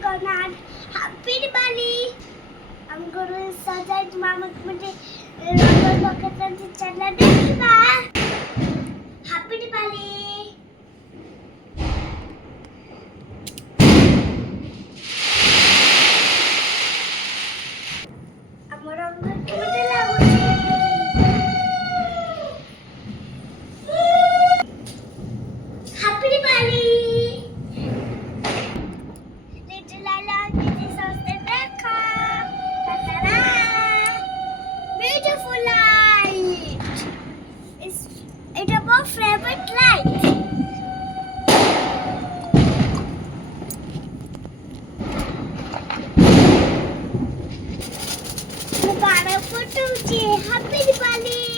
gonna happy Diwali. I'm gonna celebrate Mama म्हणजे लोकांची चला देवा. Happy Diwali. ଆମର କେମିତି ଲାଗୁଛି? Happy Diwali. Little Lala, this is Rebecca. Ta-da! Beautiful light. It's our favorite light. Mubarak for Happy Diwali.